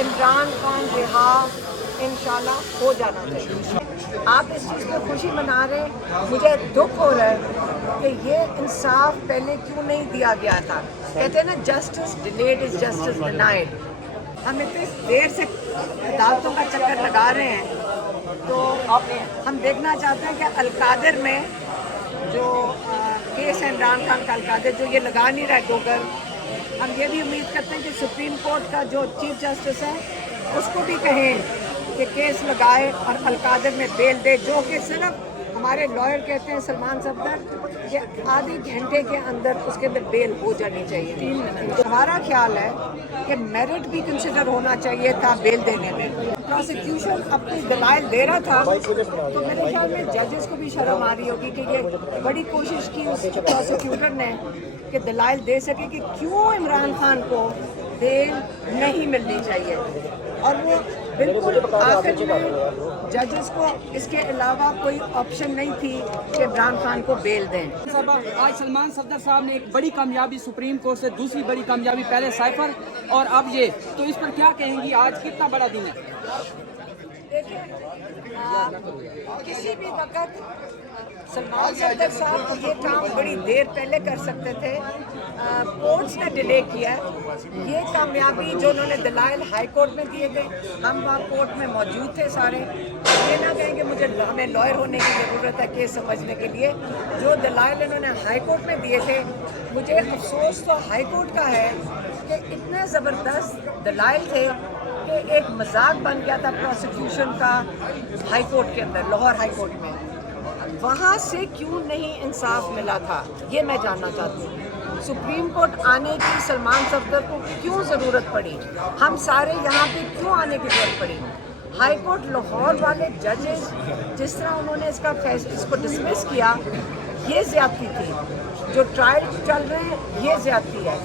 عمران خان رہا انشاءاللہ ہو جانا چاہیے. آپ اس چیز پہ خوشی منا رہے ہیں, مجھے دکھ ہو رہا ہے کہ یہ انصاف پہلے کیوں نہیں دیا گیا تھا. کہتے ہیں نا justice delayed is justice denied. ہم اتنی دیر سے عدالتوں کا چکر لگا رہے ہیں تو ہم دیکھنا چاہتے ہیں کہ القادر میں جو کیس ہے عمران خان کا القادر جو یہ لگا نہیں رہا گوگر, ہم یہ بھی امید کرتے ہیں کہ سپریم کورٹ کا جو چیف جسٹس ہے اس کو بھی کہیں کہ کیس لگائے اور القادر میں بیل دے, جو کہ صرف ہمارے لائر کہتے ہیں سلمان صفدر کہ آدھے گھنٹے کے اندر اس کے اندر بیل ہو جانی چاہیے. 3 منٹ. ہمارا خیال ہے کہ میرٹ بھی کنسیڈر ہونا چاہیے تھا بیل دینے میں. پروسیکیوشن اپنی دلائل دے رہا تھا تو میرے خیال میں ججز کو بھی شرم آ رہی ہوگی کہ یہ بڑی کوشش کی اس پروسیکیوٹر نے کہ دلائل دے سکے کہ کیوں عمران خان کو بیل نہیں ملنی چاہیے, اور وہ بالکل آخر میں ججز کو اس کے علاوہ کوئی آپشن نہیں تھی کہ عمران خان کو بیل دیں. آج سلمان صفدر صاحب نے ایک بڑی کامیابی سپریم کورٹ سے, دوسری بڑی کامیابی پہلے سائفر اور اب یہ, تو اس پر کیا کہیں گی, آج کتنا بڑا دن ہے؟ کسی بھی وقت سلمان صفدر صاحب یہ کام بڑی دیر پہلے کر سکتے تھے, کورٹس نے ڈیلے کیا ہے. یہ کامیابی جو انہوں نے دلائل ہائی کورٹ میں دیے تھے, ہم وہاں کورٹ میں موجود تھے سارے, یہ نہ کہیں کہ مجھے ہمیں لائر ہونے کی ضرورت ہے کیس سمجھنے کے لیے. جو دلائل انہوں نے ہائی کورٹ میں دیے تھے, مجھے افسوس تو ہائی کورٹ کا ہے کہ اتنے زبردست دلائل تھے کہ ایک مذاق بن گیا تھا پروسیکیوشن کا ہائی کورٹ کے اندر, لاہور ہائی کورٹ میں. وہاں سے کیوں نہیں انصاف ملا تھا یہ میں جاننا چاہتی ہوں. سپریم کورٹ آنے کی سلمان صفدر کو کیوں ضرورت پڑی, ہم سارے یہاں پہ کیوں آنے کی ضرورت پڑی. ہائی کورٹ لاہور والے ججز جس طرح انہوں نے اس کو ڈسمس کیا, یہ زیادتی تھی. جو ٹرائل چل رہے ہیں یہ زیادتی ہے.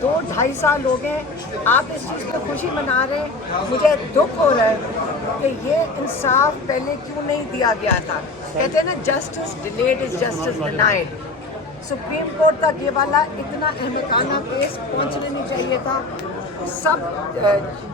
2-2.5 سال ہو گئے, آپ اس چیز پہ خوشی منا رہے ہیں, مجھے دکھ ہو رہا ہے کہ یہ انصاف پہلے کیوں نہیں دیا گیا تھا. کہتے ہیں نا justice delayed is justice denied. Supreme court تک یہ والا اتنا احمقانہ کیس پہنچنے نہیں چاہیے تھا. سب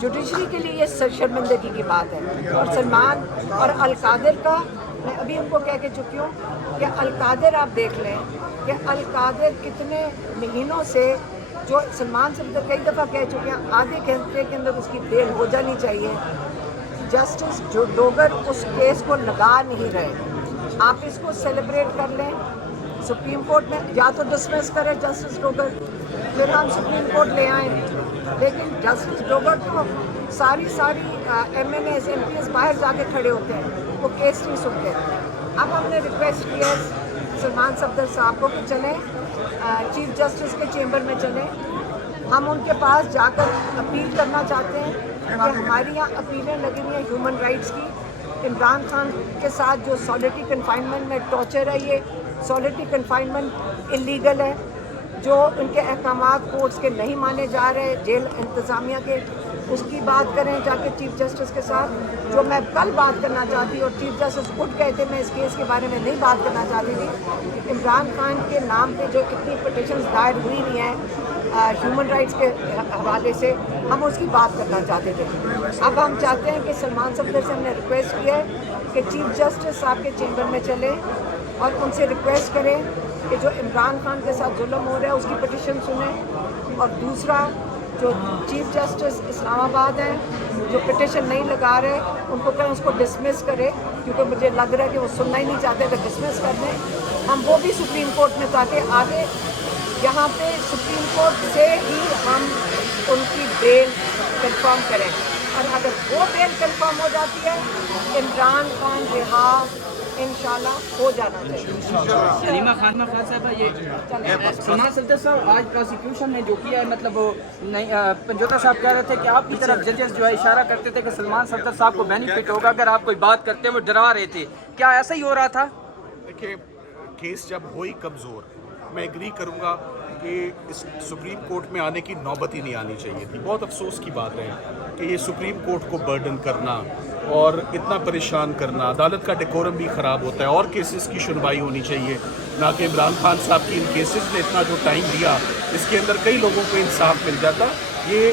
جوڈیشری کے لیے یہ شرمندگی کی بات ہے. اور سلمان اور القادر کا میں ابھی ان کو کہہ کے چکی ہوں کہ القادر آپ دیکھ لیں کہ القادر کتنے مہینوں سے, جو سلمان سے کئی دفعہ کہہ چکے ہیں آدھے گھنٹے کے اندر اس کی بیل ہو جانی چاہیے. جسٹس جو ڈوگر اس کیس کو لگا نہیں رہے. آپ اس کو سیلیبریٹ کر لیں, سپریم کورٹ میں یا تو ڈسمس کرے جسٹس ڈوگر, پھر ہم سپریم کورٹ لے آئیں. لیکن جسٹس ڈوگر تو ساری MNAs MPs باہر جا کے کھڑے ہوتے ہیں, وہ کیس نہیں سنتے. اب ہم نے ریکویسٹ کی ہے سلمان صفدر صاحب کو کہ چلیں چیف جسٹس کے چیمبر میں چلیں. ہم ان کے پاس جا کر اپیل کرنا چاہتے ہیں کہ ہماری یہاں اپیلیں لگی ہوئی ہیں ہیومن رائٹس کی. عمران خان کے ساتھ جو سالیٹری کنفائنمنٹ میں ٹارچر ہے, یہ سالیٹری کنفائنمنٹ انلیگل ہے. جو ان کے احکامات کورٹس کے نہیں مانے جا رہے, جیل انتظامیہ کے, اس کی بات کریں جا کے چیف جسٹس کے ساتھ. جو میں کل بات کرنا چاہتی اور چیف جسٹس اٹھ گئے تھے, میں اس کیس کے بارے میں نہیں بات کرنا چاہتی تھی. عمران خان کے نام پہ جو اتنی پٹیشنز دائر ہوئی ہوئی ہیں ہیومن رائٹس کے حوالے سے, ہم اس کی بات کرنا چاہتے تھے. اب ہم چاہتے ہیں کہ سلمان صفدر سے ہم نے ریکویسٹ کی ہے کہ چیف جسٹس صاحب کے چیمبر میں چلیں اور ان سے ریکویسٹ کریں کہ جو عمران خان کے ساتھ ظلم ہو رہا ہے اس کی پٹیشن سنیں. اور دوسرا جو چیف جسٹس اسلام آباد ہیں جو پٹیشن نہیں لگا رہے, ان کو کہیں اس کو ڈسمس کرے, کیونکہ مجھے لگ رہا ہے کہ وہ سننا ہی نہیں چاہتے, تو ڈسمس کر دیں. ہم وہ بھی سپریم کورٹ میں, تاکہ آگے یہاں پہ سپریم کورٹ سے ہی ہم ان کی بیل کنفرم کریں. اور اگر وہ بیل کنفرم ہو جاتی ہے, عمران خان رہا انشاءاللہ ہو جانا چاہیے. علیمہ خان صاحبہ, یہ سلمان صفدر صاحب آج پروسیکیوشن نے جو کیا ہے, مطلب پنجوتا صاحب کہہ رہے تھے کہ آپ کی طرف ججز جو ہے اشارہ کرتے تھے کہ سلمان صفدر صاحب کو بینیفٹ ہوگا اگر آپ کوئی بات کرتے ہیں, وہ ڈرا رہے تھے, کیا ایسا ہی ہو رہا تھا؟ دیکھیے, کیس جب ہوئی کمزور, میں ایگری کروں گا کہ اس سپریم کورٹ میں آنے کی نوبت ہی نہیں آنی چاہیے تھی. بہت افسوس کی بات ہے کہ یہ سپریم کورٹ کو برڈن کرنا اور اتنا پریشان کرنا, عدالت کا ڈیکورم بھی خراب ہوتا ہے. اور کیسز کی سنوائی ہونی چاہیے, نہ کہ عمران خان صاحب کی ان کیسز نے اتنا جو ٹائم دیا, اس کے اندر کئی لوگوں کو انصاف مل جاتا. یہ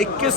21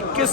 21